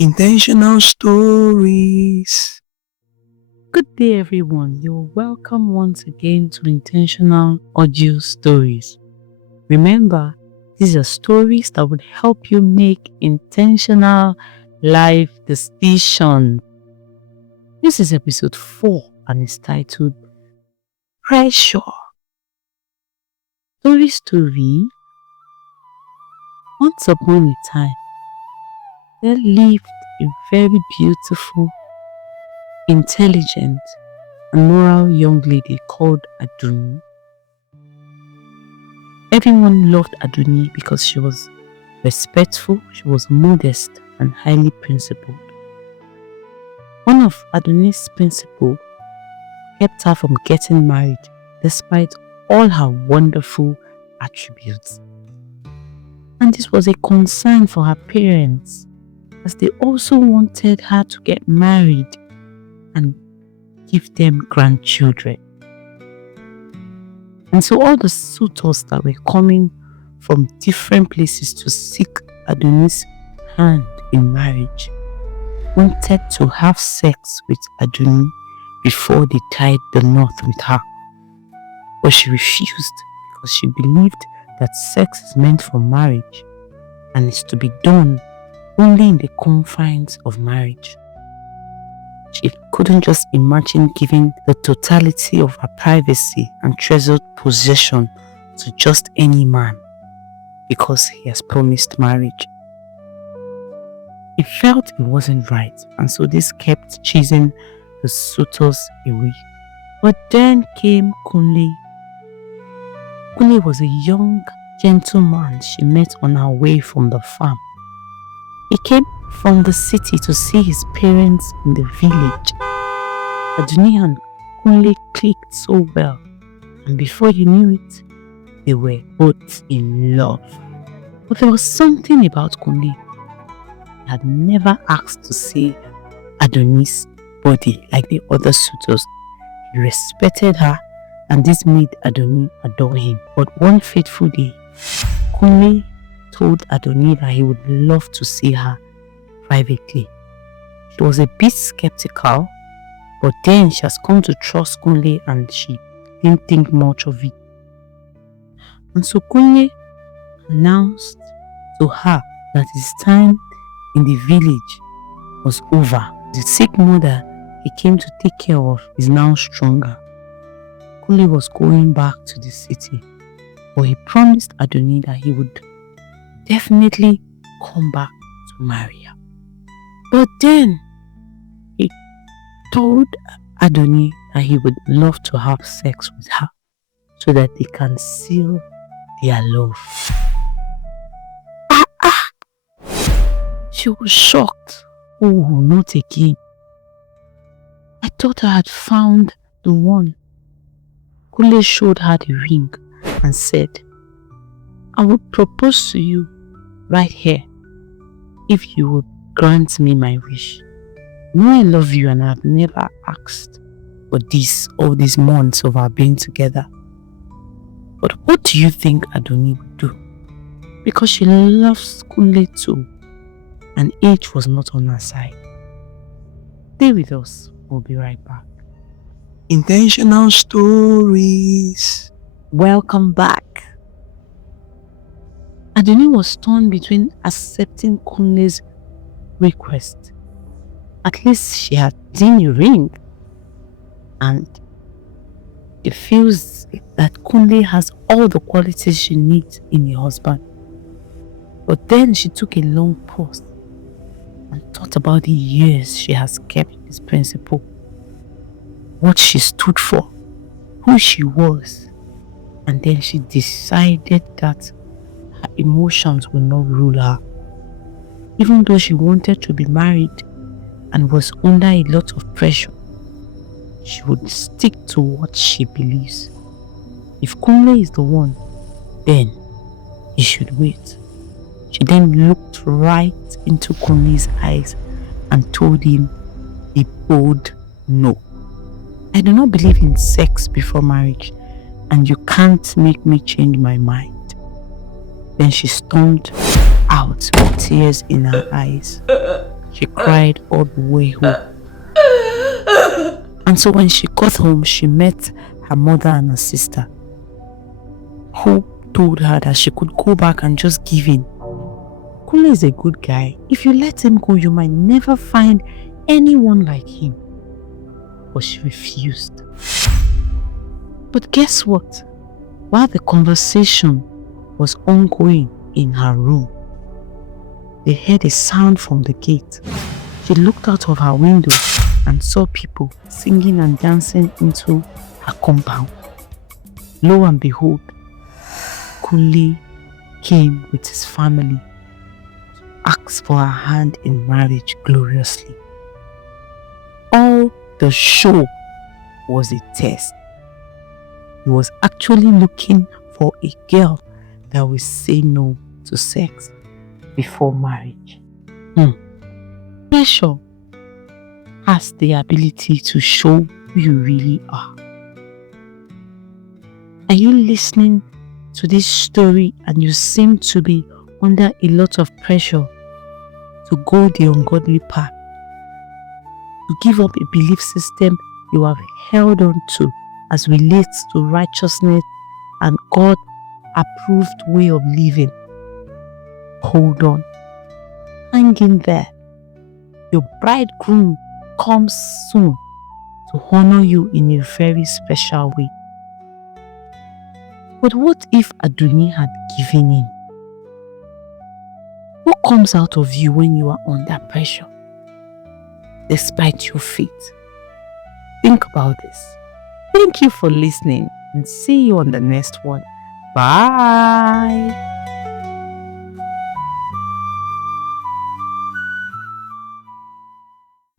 Intentional stories. Good day, everyone. You're welcome once again to Intentional Audio Stories. Remember, these are stories that would help you make intentional life decisions. This is episode 4 and it's titled Pressure. Story. Once upon a time, there lived a very beautiful, intelligent, and moral young lady called Aduni. Everyone loved Aduni because she was respectful, she was modest, and highly principled. One of Aduni's principles kept her from getting married despite all her wonderful attributes. And this was a concern for her parents, as they also wanted her to get married and give them grandchildren. And so all the suitors that were coming from different places to seek Aduni's hand in marriage wanted to have sex with Aduni before they tied the knot with her. But she refused because she believed that sex is meant for marriage and is to be done only in the confines of marriage. She couldn't just imagine giving the totality of her privacy and treasured possession to just any man because he has promised marriage. It felt it wasn't right, and so this kept chasing the suitors away. But then came Kunle. Kunle was a young gentleman she met on her way from the farm. He came from the city to see his parents in the village. Aduni and Kunle clicked so well, and before you knew it, they were both in love. But there was something about Kunle. He had never asked to see Aduni's body like the other suitors. He respected her, and this made Aduni adore him. But one fateful day, Kunle told Aduni that he would love to see her privately. She was a bit skeptical, but then she has come to trust Kunle and she didn't think much of it. And so Kunle announced to her that his time in the village was over. The sick mother he came to take care of is now stronger. Kunle was going back to the city, but he promised Aduni that he would definitely come back to marry her. But then he told Aduni that he would love to have sex with her so that they can seal their love. She was shocked. Oh, not again. I thought I had found the one. Kunle showed her the ring and said, I would propose to you right here if you would grant me my wish. You know I love you and I have never asked for this all these months of our being together. But what do you think Aduni would do? Because she loves Kunle too, and age was not on her side. Stay with us. We'll be right back. Intentional stories. Welcome back. Aduni was torn between accepting Kunle's request. At least she had seen a ring, and she feels that Kunle has all the qualities she needs in a husband. But then she took a long pause and thought about the years she has kept this principle, what she stood for, who she was, and then she decided that her emotions will not rule her. Even though she wanted to be married and was under a lot of pressure, she would stick to what she believes. If Kunle is the one, then he should wait. She then looked right into Kunle's eyes and told him a bold no. I do not believe in sex before marriage, and you can't make me change my mind. Then she stormed out with tears in her eyes. She cried all the way home. And so when she got home, she met her mother and her sister, who told her that she could go back and just give in. Kunle is a good guy. If you let him go, you might never find anyone like him. But she refused. But guess what? While the conversation was ongoing in her room, they heard a sound from the gate. She looked out of her window and saw people singing and dancing into her compound. Lo and behold, Kunle came with his family to ask for her hand in marriage gloriously. All the show was a test. He was actually looking for a girl that will say no to sex before marriage. Pressure has the ability to show who you really are. Are you listening to this story and you seem to be under a lot of pressure to go the ungodly path, to give up a belief system you have held on to as relates to righteousness and God-approved way of living? Hold on. Hang in there. Your bridegroom comes soon to honor you in a very special way. But what if Aduni had given in? What comes out of you when you are under pressure, despite your faith? Think about this. Thank you for listening and see you on the next one. Bye.